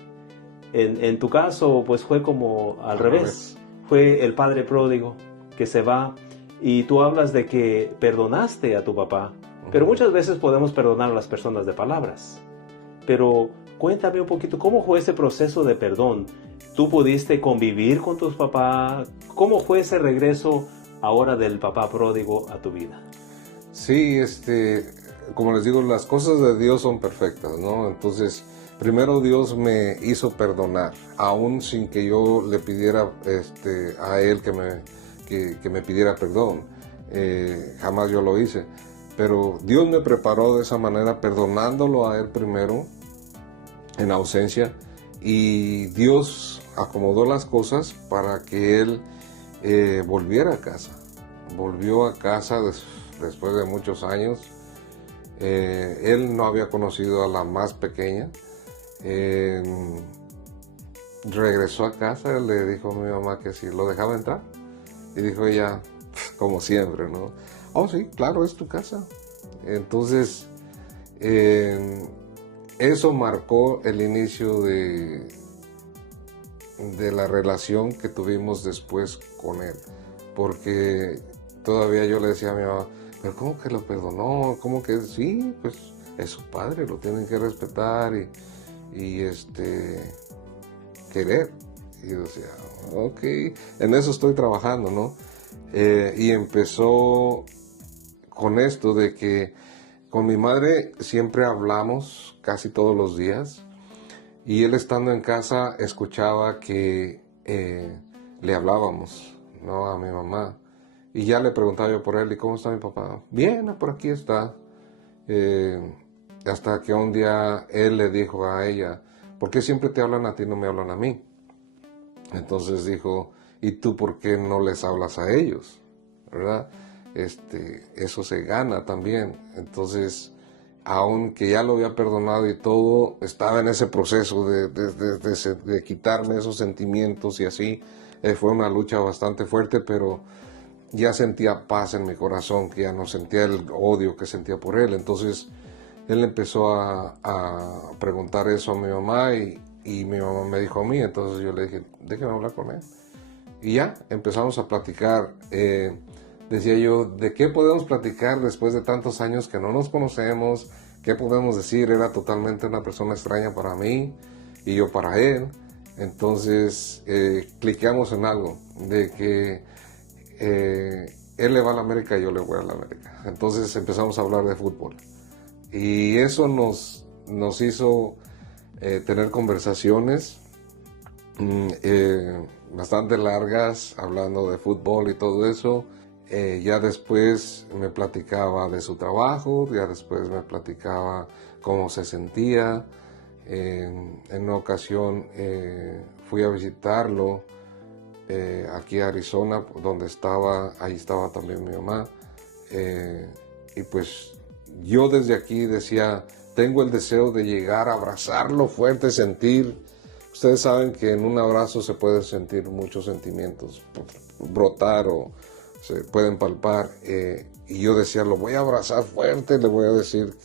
En tu caso pues fue como al revés. Fue el padre pródigo que se va, y tú hablas de que perdonaste a tu papá. Pero muchas veces podemos perdonar a las personas de palabras. Pero cuéntame un poquito, ¿cómo fue ese proceso de perdón? ¿Tú pudiste convivir con tus papás? ¿Cómo fue ese regreso ahora del papá pródigo a tu vida? Sí, como les digo, las cosas de Dios son perfectas, ¿no? Entonces, primero Dios me hizo perdonar, aún sin que yo le pidiera a Él que me pidiera perdón. Jamás yo lo hice. Pero Dios me preparó de esa manera, perdonándolo a Él primero, en ausencia, y Dios acomodó las cosas para que Él volviera a casa. Volvió a casa después de muchos años. Él no había conocido a la más pequeña. Regresó a casa, le dijo a mi mamá que si lo dejaba entrar, y dijo ella, como siempre, ¿no? Oh, sí, claro, es tu casa. Entonces, eso marcó el inicio de la relación que tuvimos después con él, porque todavía yo le decía a mi mamá, pero ¿cómo que lo perdonó? ¿Cómo que sí? Pues es su padre, lo tienen que respetar y querer. Y yo decía, ok, en eso estoy trabajando, ¿no? Y empezó con esto de que con mi madre siempre hablamos casi todos los días, y él estando en casa escuchaba que le hablábamos, ¿no? A mi mamá. Y ya le preguntaba yo por él, ¿y cómo está mi papá? Bien, por aquí está. Hasta que un día él le dijo a ella, ¿por qué siempre te hablan a ti y no me hablan a mí? Entonces dijo, ¿y tú por qué no les hablas a ellos? ¿Verdad? Eso se gana también. Entonces aunque ya lo había perdonado y todo, estaba en ese proceso de quitarme esos sentimientos y así. Fue una lucha bastante fuerte, pero ya sentía paz en mi corazón, que ya no sentía el odio que sentía por él. Entonces él empezó a preguntar eso a mi mamá y mi mamá me dijo a mí. Entonces yo le dije, déjame hablar con él. Y ya empezamos a platicar. Decía yo, ¿de qué podemos platicar después de tantos años que no nos conocemos? ¿Qué podemos decir? Era totalmente una persona extraña para mí y yo para él. Entonces cliqueamos en algo, de que él le va a la América y yo le voy a la América. Entonces empezamos a hablar de fútbol. Y eso nos hizo tener conversaciones bastante largas, hablando de fútbol y todo eso. Ya después me platicaba de su trabajo, ya después me platicaba cómo se sentía. En una ocasión fui a visitarlo aquí a Arizona, donde estaba, ahí estaba también mi mamá. Y pues yo desde aquí decía, tengo el deseo de llegar a abrazarlo fuerte, sentir. Ustedes saben que en un abrazo se pueden sentir muchos sentimientos, brotar o se pueden palpar. Y yo decía, lo voy a abrazar fuerte, le voy a decir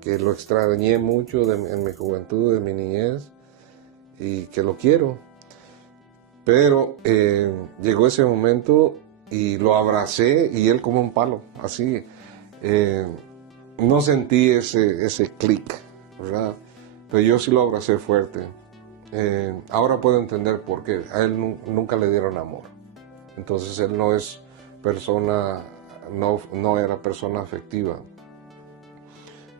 que lo extrañé mucho en mi juventud, de mi niñez, y que lo quiero. Pero llegó ese momento y lo abracé y él como un palo, así. No sentí ese clic, ¿verdad? Pero yo sí lo abracé fuerte. Ahora puedo entender por qué. A él nunca le dieron amor. Entonces él no es persona, no era persona afectiva.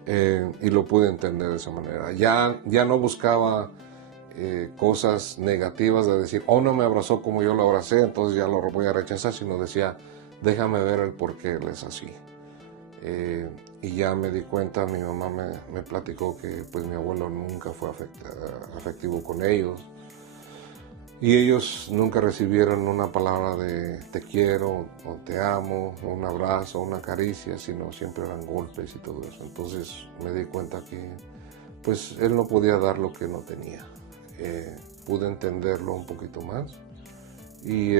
Y lo pude entender de esa manera. Ya no buscaba cosas negativas de decir, oh, no me abrazó como yo lo abracé, entonces ya lo voy a rechazar, sino decía, déjame ver el por qué él es así. Y ya me di cuenta, mi mamá me platicó que pues mi abuelo nunca fue afectivo con ellos. Y ellos nunca recibieron una palabra de te quiero o te amo, o un abrazo, o una caricia, sino siempre eran golpes y todo eso. Entonces me di cuenta que pues él no podía dar lo que no tenía. Pude entenderlo un poquito más. Y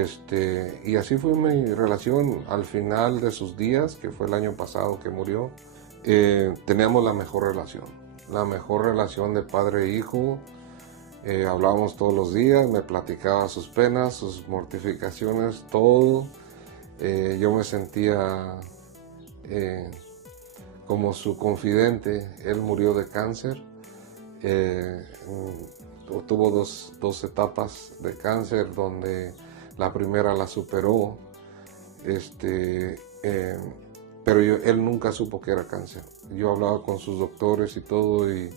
así fue mi relación al final de sus días, que fue el año pasado que murió. Teníamos la mejor relación de padre e hijo. Hablábamos todos los días, me platicaba sus penas, sus mortificaciones, todo. Yo me sentía como su confidente. Él murió de cáncer. Tuvo dos etapas de cáncer, donde la primera la superó, pero él nunca supo que era cáncer. Yo hablaba con sus doctores y todo, y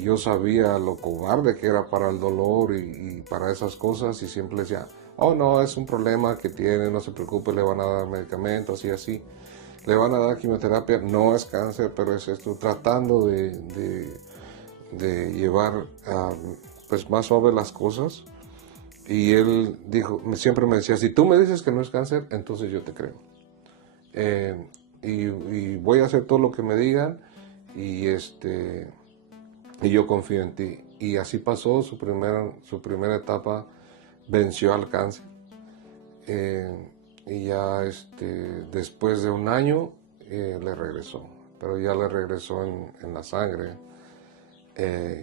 yo sabía lo cobarde que era para el dolor y para esas cosas, y siempre decía, oh no, es un problema que tiene, no se preocupe, le van a dar medicamentos y así, le van a dar quimioterapia, no es cáncer, pero es esto, tratando de llevar pues más suave las cosas. Y él siempre me decía, si tú me dices que no es cáncer, entonces yo te creo. Y voy a hacer todo lo que me digan, y yo confío en ti. Y así pasó, su primera etapa venció al cáncer. Y ya después de un año le regresó, pero ya le regresó en la sangre.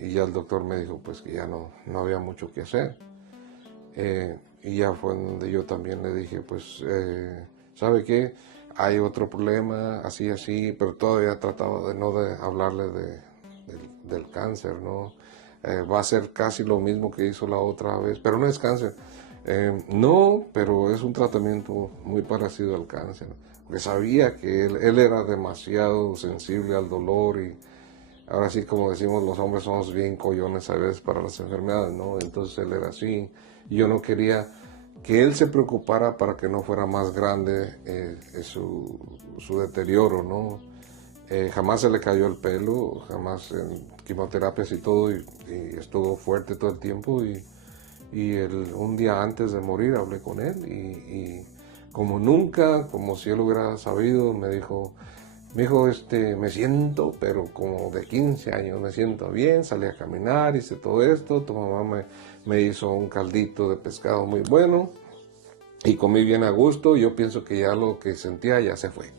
Y ya el doctor me dijo pues que ya no había mucho que hacer. Y ya fue donde yo también le dije, pues, ¿sabe qué? Hay otro problema, así, pero todavía trataba de hablarle del cáncer, ¿no? Va a ser casi lo mismo que hizo la otra vez, pero no es cáncer. No, pero es un tratamiento muy parecido al cáncer. Porque sabía que él era demasiado sensible al dolor, y ahora sí, como decimos, los hombres somos bien collones a veces para las enfermedades, ¿no? Entonces él era así. Y yo no quería que él se preocupara para que no fuera más grande su deterioro, ¿no? Jamás se le cayó el pelo, jamás en quimioterapias y todo, y estuvo fuerte todo el tiempo. Y un día antes de morir hablé con él, y como nunca, como si él hubiera sabido, me dijo, Me dijo, me siento, pero como de 15 años, me siento bien, salí a caminar, hice todo esto, tu mamá me hizo un caldito de pescado muy bueno y comí bien a gusto. Yo pienso que ya lo que sentía ya se fue.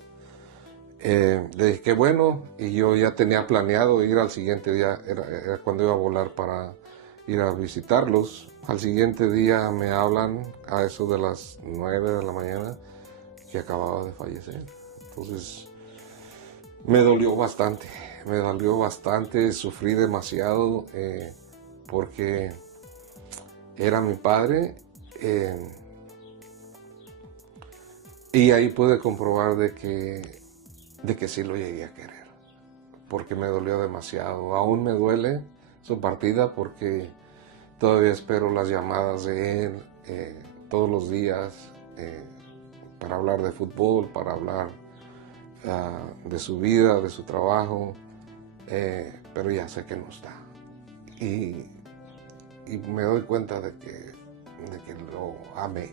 Le dije que bueno, y yo ya tenía planeado ir al siguiente día, era cuando iba a volar para ir a visitarlos. Al siguiente día me hablan a eso de las 9 de la mañana que acababa de fallecer. Entonces me dolió bastante, sufrí demasiado porque era mi padre. Y ahí pude comprobar de que sí lo llegué a querer, porque me dolió demasiado. Aún me duele su partida porque todavía espero las llamadas de él todos los días para hablar de fútbol, para hablar de su vida, de su trabajo, pero ya sé que no está. Y me doy cuenta de que lo amé.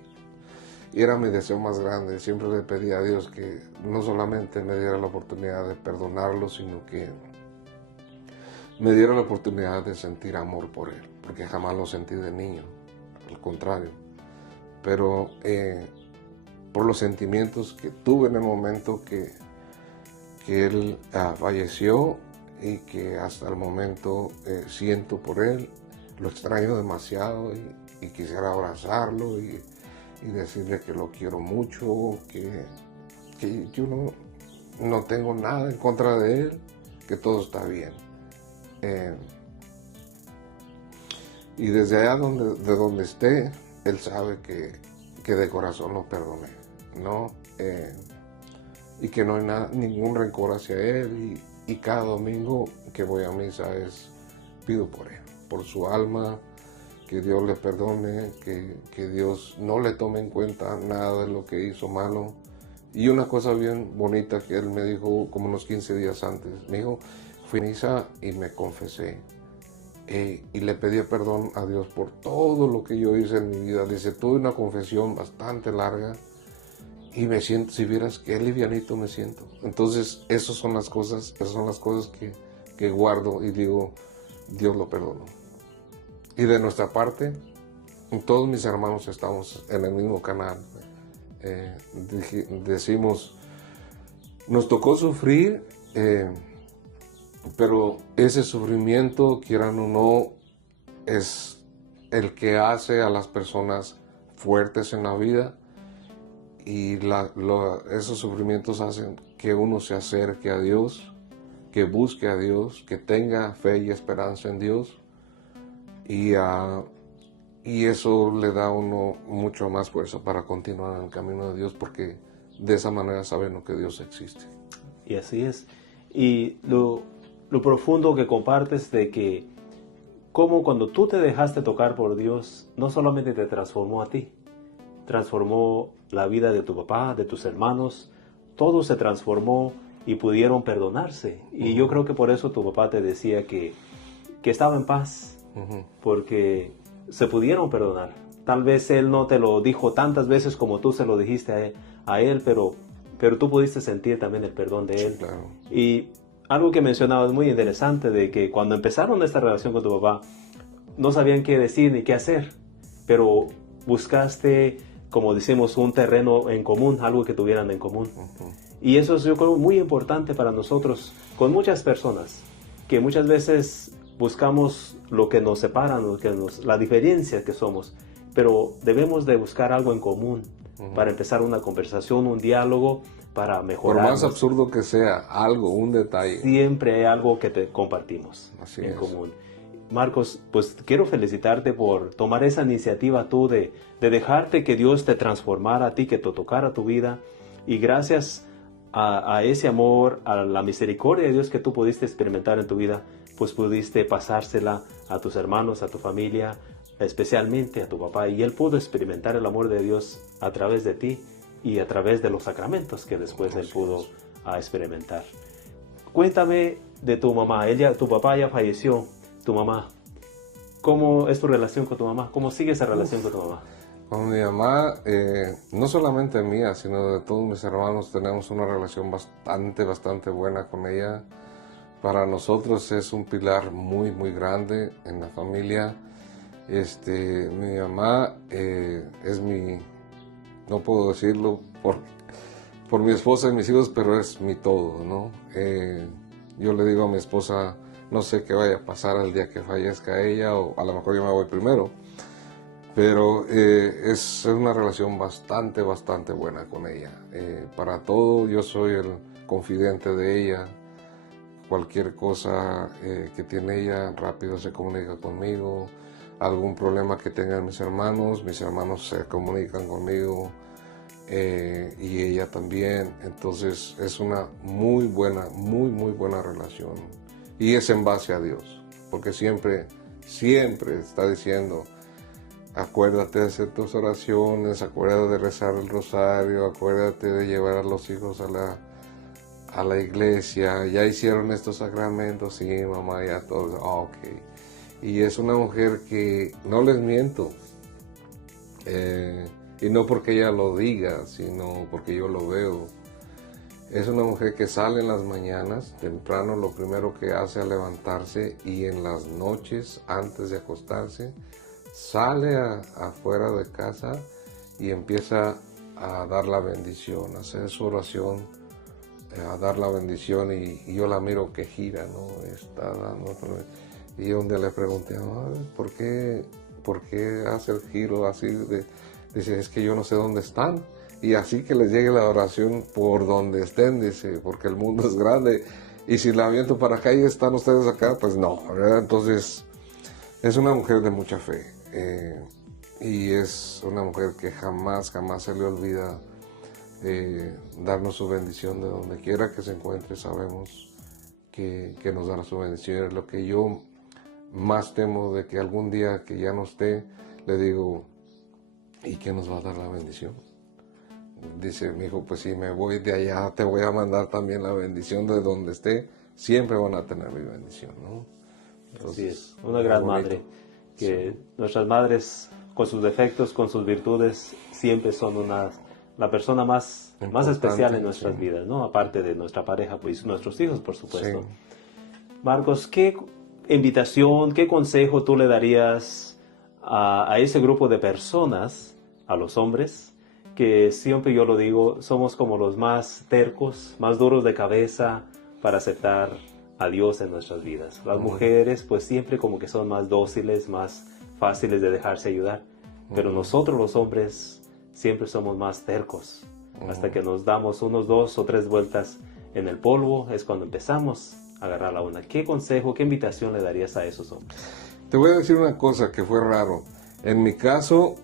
Y era mi deseo más grande. Siempre le pedí a Dios que no solamente me diera la oportunidad de perdonarlo, sino que me diera la oportunidad de sentir amor por él, porque jamás lo sentí de niño, al contrario. Pero por los sentimientos que tuve en el momento que él falleció y que hasta el momento siento por él, lo extraño demasiado y quisiera abrazarlo y decirle que lo quiero mucho, que yo no tengo nada en contra de él, que todo está bien. Y desde allá de donde esté, él sabe que de corazón lo perdoné, ¿no? Y que no hay ningún rencor hacia él, y cada domingo que voy a misa pido por él, por su alma, que Dios le perdone, que Dios no le tome en cuenta nada de lo que hizo malo. Y una cosa bien bonita que él me dijo como unos 15 días antes, me dijo, fui a misa y me confesé y le pedí perdón a Dios por todo lo que yo hice en mi vida. Dice, tuve una confesión bastante larga y me siento, si vieras qué livianito me siento. Entonces esas son las cosas que guardo y digo, Dios lo perdonó. Y de nuestra parte, todos mis hermanos estamos en el mismo canal. Decimos, nos tocó sufrir, pero ese sufrimiento, quieran o no, es el que hace a las personas fuertes en la vida, y esos sufrimientos hacen que uno se acerque a Dios, que busque a Dios, que tenga fe y esperanza en Dios. Y eso le da a uno mucho más fuerza para continuar en el camino de Dios, porque de esa manera saben que Dios existe. Y así es. Y lo profundo que compartes de que como cuando tú te dejaste tocar por Dios, no solamente te transformó a ti, transformó la vida de tu papá, de tus hermanos, todo se transformó y pudieron perdonarse. Y yo creo que por eso tu papá te decía que estaba en paz. Porque se pudieron perdonar. Tal vez él no te lo dijo tantas veces como tú se lo dijiste a él, pero tú pudiste sentir también el perdón de él. Claro. Y algo que mencionabas muy interesante, de que cuando empezaron esta relación con tu papá, no sabían qué decir ni qué hacer, pero buscaste, como decimos, un terreno en común, algo que tuvieran en común. Y eso es, yo creo, muy importante para nosotros, con muchas personas, que muchas veces buscamos lo que nos separa, la diferencia que somos, pero debemos de buscar algo en común para empezar una conversación, un diálogo, para mejorar. Por más absurdo que sea, algo, un detalle. Siempre hay algo que te compartimos en común. Marcos, pues quiero felicitarte por tomar esa iniciativa tú de dejarte que Dios te transformara a ti, que te tocara tu vida, y gracias a ese amor, a la misericordia de Dios que tú pudiste experimentar en tu vida, pues pudiste pasársela a tus hermanos, a tu familia, especialmente a tu papá, y él pudo experimentar el amor de Dios a través de ti y a través de los sacramentos que después él pudo experimentar. Cuéntame de tu mamá. Tu papá ya falleció. Tu mamá, ¿cómo es tu relación con tu mamá? ¿Cómo sigue esa relación con tu mamá? Con mi mamá, no solamente mía, sino de todos mis hermanos, tenemos una relación bastante buena con ella. Para nosotros es un pilar muy grande en la familia. Mi mamá es no puedo decirlo por mi esposa y mis hijos, pero es mi todo, ¿no? Yo le digo a mi esposa, no sé qué vaya a pasar el día que fallezca ella, o a lo mejor yo me voy primero, pero es una relación bastante buena con ella. Para todo, yo soy el confidente de ella. Cualquier cosa que tiene ella, rápido se comunica conmigo. Algún problema que tengan mis hermanos se comunican conmigo, y ella también. Entonces es una muy buena relación. Y es en base a Dios, porque siempre está diciendo, acuérdate de hacer tus oraciones, acuérdate de rezar el rosario, acuérdate de llevar a los hijos a la iglesia. Ya hicieron estos sacramentos, sí, mamá, ya todo. Ok. Y es una mujer que, no les miento, y no porque ella lo diga, sino porque yo lo veo. Es una mujer que sale en las mañanas, temprano, lo primero que hace al levantarse, y en las noches, antes de acostarse, sale afuera de casa y empieza a dar la bendición, a hacer su oración, a dar la bendición, y yo la miro que gira, ¿no? Está dando. Y un día le pregunté, ¿por qué hace el giro así? Dice, es que yo no sé dónde están. Y así que les llegue la oración por donde estén, dice, porque el mundo es grande. Y si la aviento para acá y están ustedes acá, pues no, ¿verdad? Entonces, es una mujer de mucha fe. Y es una mujer que jamás se le olvida darnos su bendición de donde quiera que se encuentre. Sabemos que nos dará su bendición. Es lo que yo más temo, de que algún día que ya no esté, le digo, ¿y quién nos va a dar la bendición? Dice mi hijo, pues si me voy de allá, te voy a mandar también la bendición de donde esté. Siempre van a tener mi bendición, ¿no? Así es, una gran madre. Que sí. Nuestras madres, con sus defectos, con sus virtudes, siempre son la persona más especial en nuestras vidas, ¿no? Aparte de nuestra pareja, pues nuestros hijos, por supuesto. Sí. Marcos, ¿qué invitación, qué consejo tú le darías a ese grupo de personas, a los hombres, que siempre yo lo digo, somos como los más tercos, más duros de cabeza para aceptar a Dios en nuestras vidas? Las mujeres pues siempre como que son más dóciles, más fáciles de dejarse ayudar, pero nosotros los hombres siempre somos más tercos. Hasta que nos damos unos 2 o 3 vueltas en el polvo es cuando empezamos a agarrar la onda. ¿Qué consejo, qué invitación le darías a esos hombres? Te voy a decir una cosa que fue raro. En mi caso,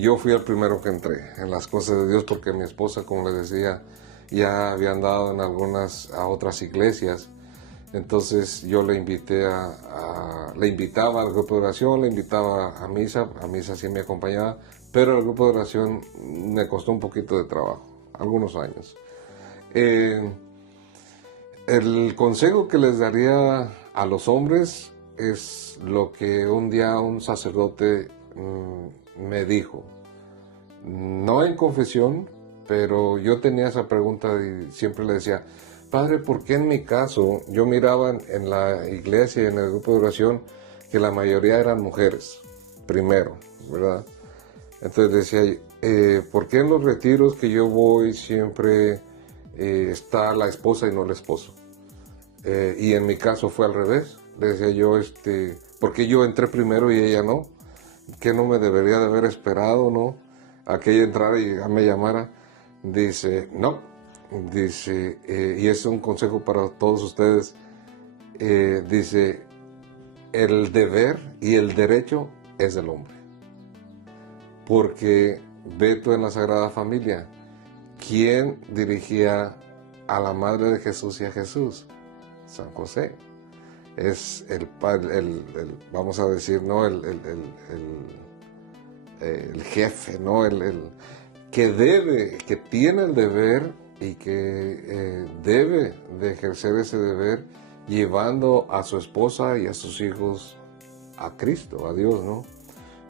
yo fui el primero que entré en las cosas de Dios, porque mi esposa, como les decía, ya había andado en a otras iglesias. Entonces yo le le invitaba al grupo de oración, le invitaba a misa sí me acompañaba, pero el grupo de oración me costó un poquito de trabajo, algunos años. El consejo que les daría a los hombres es lo que un día un sacerdote me dijo, no en confesión, pero yo tenía esa pregunta y siempre le decía, Padre, ¿por qué en mi caso yo miraba en la iglesia y en el grupo de oración que la mayoría eran mujeres, primero, ¿verdad? Entonces decía, ¿por qué en los retiros que yo voy siempre está la esposa y no el esposo? Y en mi caso fue al revés. Le decía yo, ¿por qué yo entré primero y ella no? ¿Qué no me debería de haber esperado, no? A que ella entrara y me llamara. Dice, no. Dice, y es un consejo para todos ustedes. Dice, el deber y el derecho es del hombre. Porque ve tú en la Sagrada Familia, ¿quién dirigía a la Madre de Jesús y a Jesús? San José. Es el vamos a decir, ¿no? El jefe, ¿no? Que tiene el deber y que debe de ejercer ese deber llevando a su esposa y a sus hijos a Cristo, a Dios, ¿no?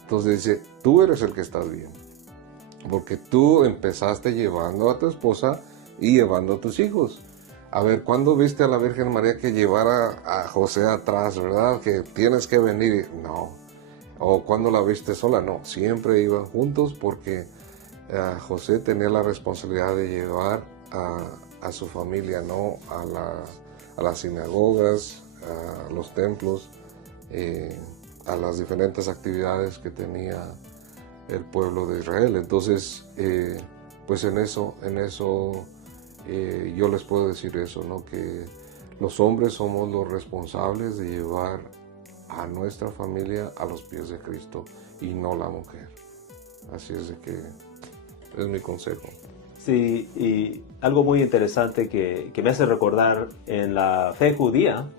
Entonces dice, tú eres el que estás bien. porque tú empezaste llevando a tu esposa y llevando a tus hijos. A ver, ¿cuándo viste a la Virgen María que llevara a José atrás, verdad? Que tienes que venir. No. O cuando la viste sola, no. Siempre iban juntos porque José tenía la responsabilidad de llevar a su familia, ¿no? A las sinagogas, a los templos, a las diferentes actividades que tenía el pueblo de Israel. Entonces, pues en eso yo les puedo decir eso, ¿no? Que los hombres somos los responsables de llevar a nuestra familia a los pies de Cristo y no la mujer. Así es de que es mi consejo. Sí, y algo muy interesante que me hace recordar en la fe judía,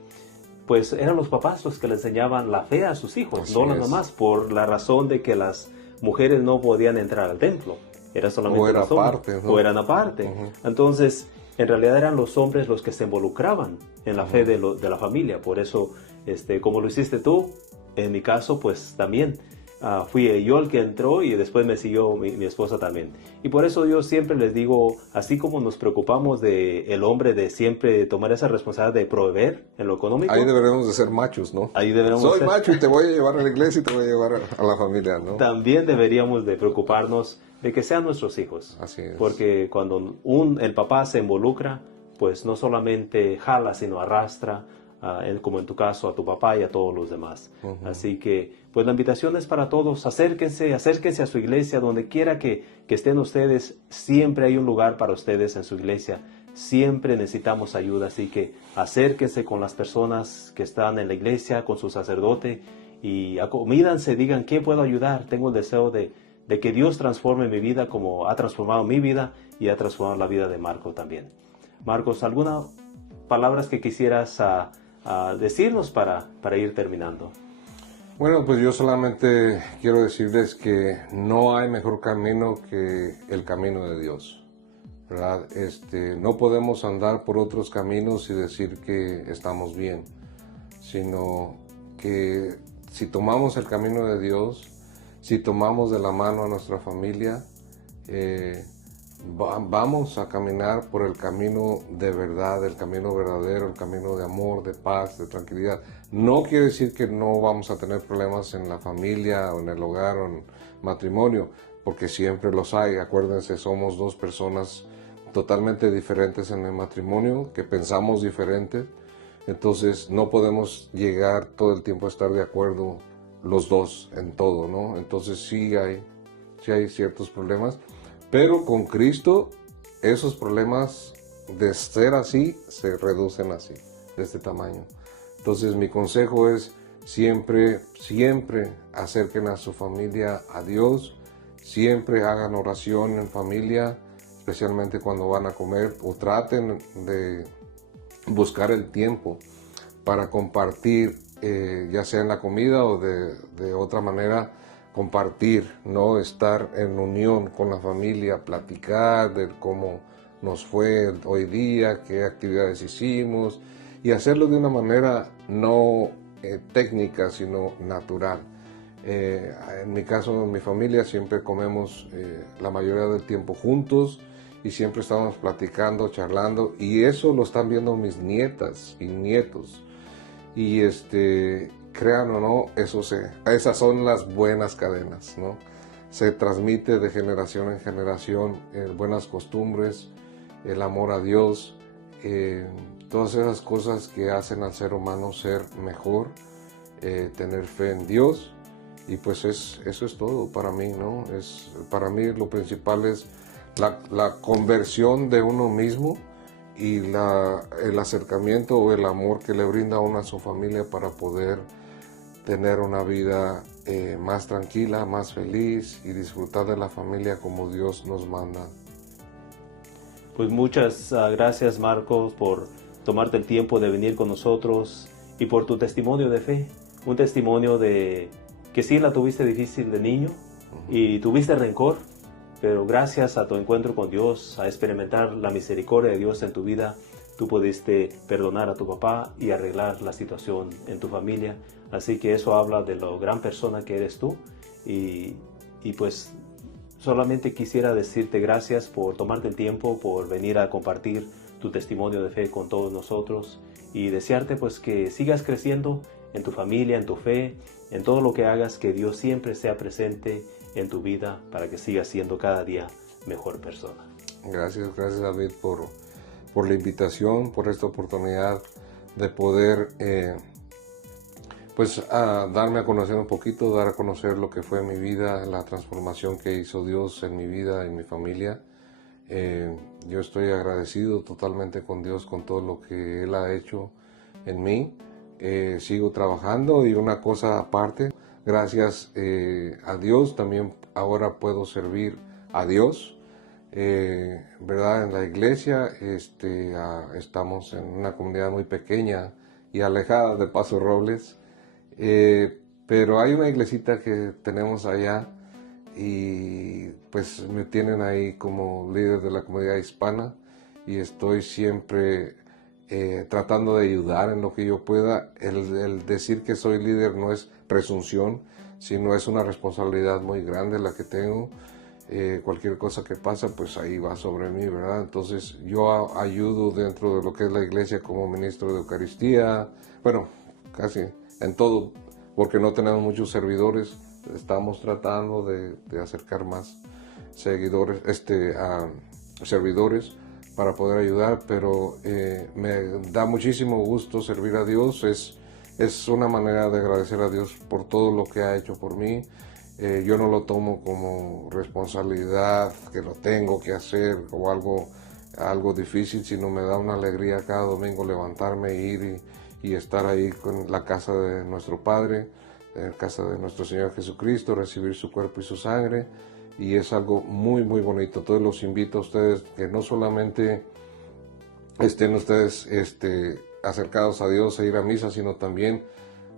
pues eran los papás los que le enseñaban la fe a sus hijos, Así no las es. mamás, por la razón de que las mujeres no podían entrar al templo. Era solamente O era los hombres, aparte, ¿no? o eran aparte. Entonces, en realidad eran los hombres los que se involucraban en la fe de la familia. Por eso, como lo hiciste tú, en mi caso, pues también fui yo el que entró y después me siguió mi esposa también. Y por eso yo siempre les digo, así como nos preocupamos de el hombre de siempre tomar esa responsabilidad de proveer en lo económico. Ahí deberemos de ser machos, ¿no? Ahí deberemos Soy ser. macho y te voy a llevar a la iglesia y te voy a llevar a la familia, ¿no? También deberíamos de preocuparnos de que sean nuestros hijos. Así es. Porque cuando el papá se involucra, pues no solamente jala, sino arrastra, como en tu caso, a tu papá y a todos los demás. Así que, pues la invitación es para todos. Acérquense a su iglesia, donde quiera que estén ustedes. Siempre hay un lugar para ustedes en su iglesia. Siempre necesitamos ayuda, así que acérquense con las personas que están en la iglesia, con su sacerdote, y acomídanse, digan, ¿qué puedo ayudar? Tengo el deseo de que Dios transforme mi vida como ha transformado mi vida y ha transformado la vida de Marco también. Marcos, ¿algunas palabras que quisieras decirnos para ir terminando? Bueno, pues yo solamente quiero decirles que no hay mejor camino que el camino de Dios, ¿verdad? No podemos andar por otros caminos y decir que estamos bien, sino que si tomamos el camino de Dios, si tomamos de la mano a nuestra familia, vamos a caminar por el camino de verdad, el camino verdadero, el camino de amor, de paz, de tranquilidad. No quiere decir que no vamos a tener problemas en la familia o en el hogar o en matrimonio, porque siempre los hay. Acuérdense, somos dos personas totalmente diferentes en el matrimonio, que pensamos diferente. Entonces no podemos llegar todo el tiempo a estar de acuerdo los dos en todo, ¿no? Entonces sí hay ciertos problemas, pero con Cristo esos problemas de ser así se reducen así, de este tamaño. Entonces mi consejo es siempre acerquen a su familia a Dios, siempre hagan oración en familia, especialmente cuando van a comer, o traten de buscar el tiempo para compartir, ya sea en la comida o de otra manera, compartir, ¿no? Estar en unión con la familia, platicar de cómo nos fue hoy día, qué actividades hicimos, y hacerlo de una manera no técnica, sino natural. En mi caso, en mi familia, siempre comemos la mayoría del tiempo juntos y siempre estamos platicando, charlando, y eso lo están viendo mis nietas y nietos. Y crean o no, esas son las buenas cadenas, ¿no? Se transmite de generación en generación buenas costumbres, el amor a Dios, todas esas cosas que hacen al ser humano ser mejor, tener fe en Dios, y pues eso es todo para mí, ¿no? Para mí lo principal es la conversión de uno mismo y el acercamiento o el amor que le brinda uno a su familia para poder tener una vida más tranquila, más feliz y disfrutar de la familia como Dios nos manda. Pues muchas gracias, Marcos, por tomarte el tiempo de venir con nosotros y por tu testimonio de fe. Un testimonio de que sí la tuviste difícil de niño y tuviste rencor, pero gracias a tu encuentro con Dios, a experimentar la misericordia de Dios en tu vida, tú pudiste perdonar a tu papá y arreglar la situación en tu familia. Así que eso habla de la gran persona que eres tú y pues solamente quisiera decirte gracias por tomarte el tiempo, por venir a compartir tu testimonio de fe con todos nosotros y desearte pues que sigas creciendo en tu familia, en tu fe, en todo lo que hagas, que Dios siempre sea presente en tu vida para que sigas siendo cada día mejor persona. Gracias David por la invitación, por esta oportunidad de poder darme a conocer un poquito, dar a conocer lo que fue mi vida, la transformación que hizo Dios en mi vida y mi familia. Yo estoy agradecido totalmente con Dios, con todo lo que Él ha hecho en mí. Sigo trabajando y una cosa aparte, gracias a Dios también ahora puedo servir a Dios. ¿Verdad? En la iglesia estamos en una comunidad muy pequeña y alejada de Paso Robles, pero hay una iglesita que tenemos allá y pues me tienen ahí como líder de la comunidad hispana y estoy siempre tratando de ayudar en lo que yo pueda. El decir que soy líder no es presunción, sino es una responsabilidad muy grande la que tengo. Cualquier cosa que pasa, pues ahí va sobre mí, ¿verdad? Entonces yo ayudo dentro de lo que es la iglesia como ministro de Eucaristía, bueno, casi en todo, porque no tenemos muchos servidores, estamos tratando de acercar más seguidores, a servidores para poder ayudar, pero me da muchísimo gusto servir a Dios, es una manera de agradecer a Dios por todo lo que ha hecho por mí. Yo no lo tomo como responsabilidad, que lo tengo que hacer o algo difícil, sino me da una alegría cada domingo levantarme, ir y estar ahí con la casa de nuestro Padre, en casa de nuestro Señor Jesucristo, recibir su cuerpo y su sangre, y es algo muy muy bonito. Entonces los invito a ustedes que no solamente estén ustedes acercados a Dios e ir a misa, sino también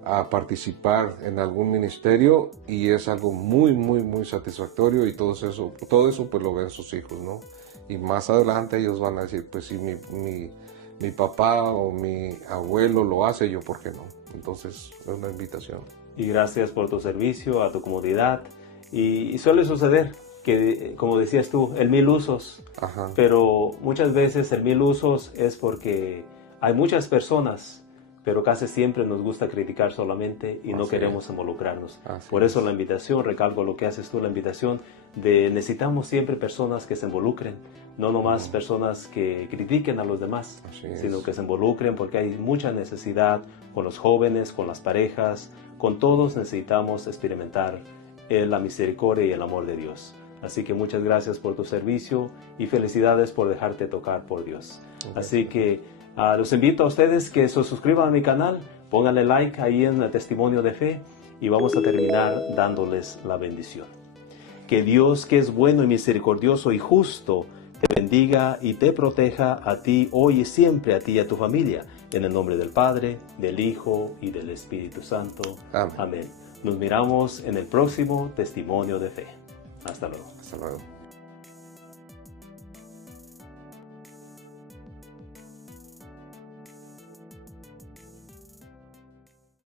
a participar en algún ministerio, y es algo muy muy muy satisfactorio, y todo eso pues lo ven sus hijos, ¿no? Y más adelante ellos van a decir, pues si mi papá o mi abuelo lo hace, yo por qué no. Entonces es una invitación. Y gracias por tu servicio a tu comunidad. Y suele suceder que, como decías tú, el 1000 usos. Ajá. Pero muchas veces el 1000 usos es porque hay muchas personas, pero casi siempre nos gusta criticar solamente y no queremos involucrarnos. Por eso la invitación, recalco lo que haces tú, la invitación de necesitamos siempre personas que se involucren, no nomás personas que critiquen a los demás, sino que se involucren, porque hay mucha necesidad con los jóvenes, con las parejas, con todos necesitamos experimentar la misericordia y el amor de Dios. Así que muchas gracias por tu servicio y felicidades por dejarte tocar por Dios. Así que los invito a ustedes que se suscriban a mi canal, pónganle like ahí en el testimonio de fe y vamos a terminar dándoles la bendición. Que Dios, que es bueno y misericordioso y justo, te bendiga y te proteja a ti hoy y siempre, a ti y a tu familia, en el nombre del Padre, del Hijo y del Espíritu Santo. Amén. Amén. Nos miramos en el próximo testimonio de fe. Hasta luego. Hasta luego.